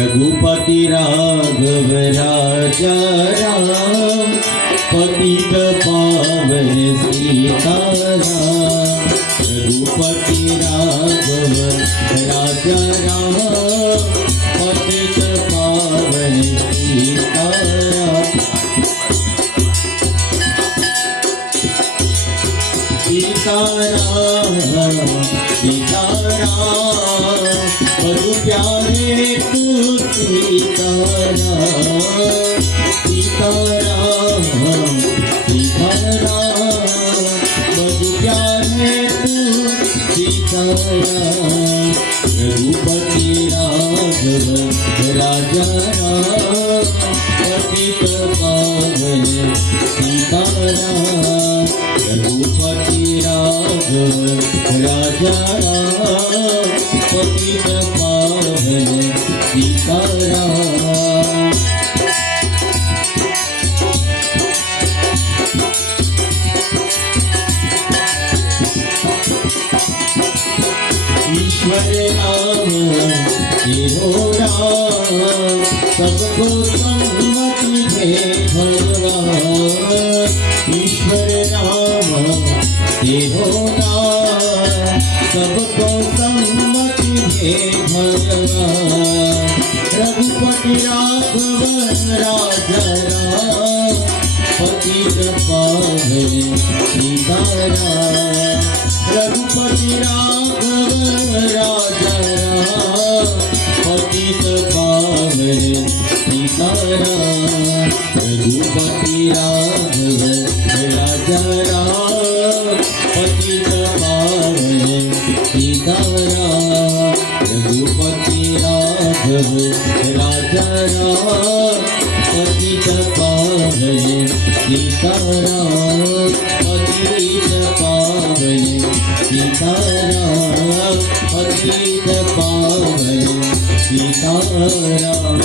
रघुपति राघव राजा राम, पतित पावन सीताराम। रघुपति राघव राजा राम, पतित पावन सीताराम। सीताराम सीताराम, बड़े प्यारे तू सीताराम। सीताराम सीताराम, बड़े प्यारे तू सीताराम। रघुपति राघव राजा राम, पतित पावन सीताराम। रघुपति राघव राजा राम, पतित पावन सीताराम। ईश्वर राम तेरो राम, सबको सम्मति दे भगवान। ईश्वर राम तेरो राम, सबको सम्मति दे भगवान। रघुपति राघव राजा राम, पतित पावन सीताराम। रघुपति राघव राजा राम, पतित पावन सीताराम। रघुपति राघव राजा राम, पतित पावन सीताराम। रघुपति राघव राजा राम, पतित पावन सीताराम। पतित पावन सीताराम, पतित पावन सीताराम।